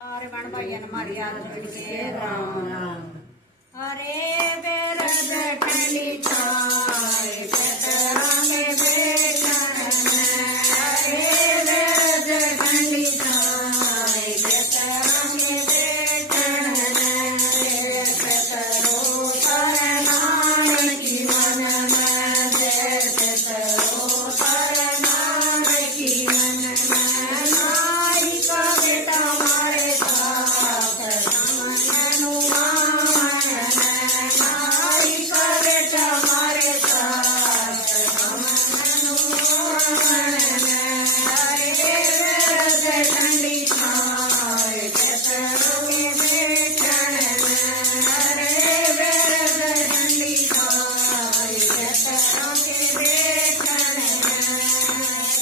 अरे बण भाई हमारी याद राम राम। अरे बेरद ठंडी छाए पेटरा में बैठन, अरे बेरद ठंडी छाए पेटरा में बैठन, रे पेटरो तरनान की मन में, रे पेटरो तरनान की मन में, नारी का बेटा मारे साथ समनु मामन, नारी का बेटा मारे साथ समनु मामन, अरे बेरद ठंडी छाए पेटरो में बैठन, अरे बेरद ठंडी छाए पेटरो में बैठन,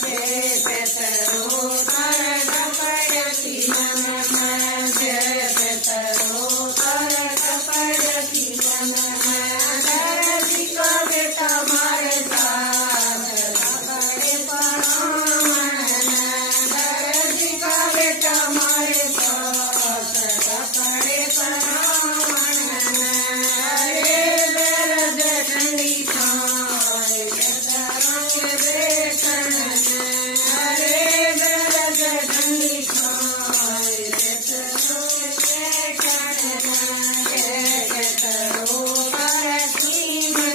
जय पेटरो तरन पड़ती मन में, जय पेटरो तरन पड़ती मन में, दर्जी का बेटा मारे साथ पकड़े परामन, दर्जी का बेटा मारे साथ पकड़े परामन, अरे बेरद ठंडी छाए पेटरो में बैठन, अरे बेरद ठंडी छाए पेटरो में बैठन, जय पेटरो तरसी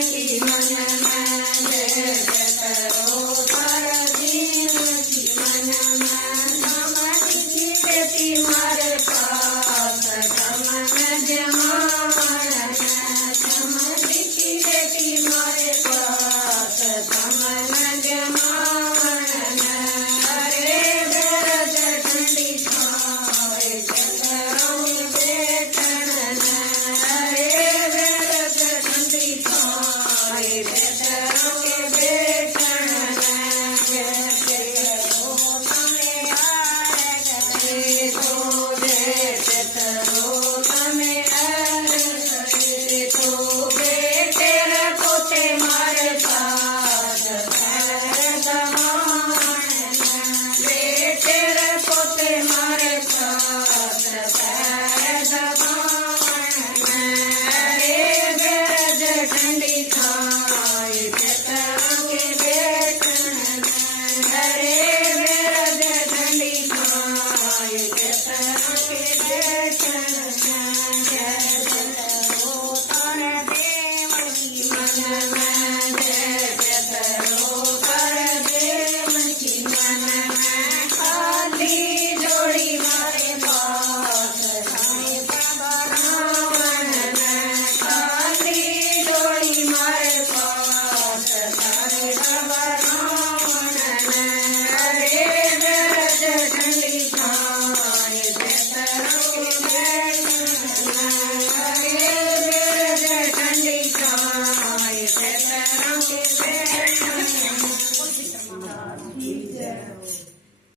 की मन में, जय पेटरो तरसी की मन में, समझ की बेटी मारे पास समन जमावन, समझ की बेटी मारे पास समन जमावन, अरे बेरद ठंडी छाए पेटरो में बैठन, अरे बेरद ठंडी छाए पेटरो में बैठन, जय पेटरो तमे आरग करे तो, जय पेटरो तमे आरग करे तो, बेटे रे पोते मारे पास पैर दबावन, बेटे रे पोते मारे पास पैर दबावन, अरे बेरद ठंडी छाए पेटरो में बैठन, अरे बेरद ठंडी छाए पेटरो में बैठन, जय पेटरो तर देव की मन में,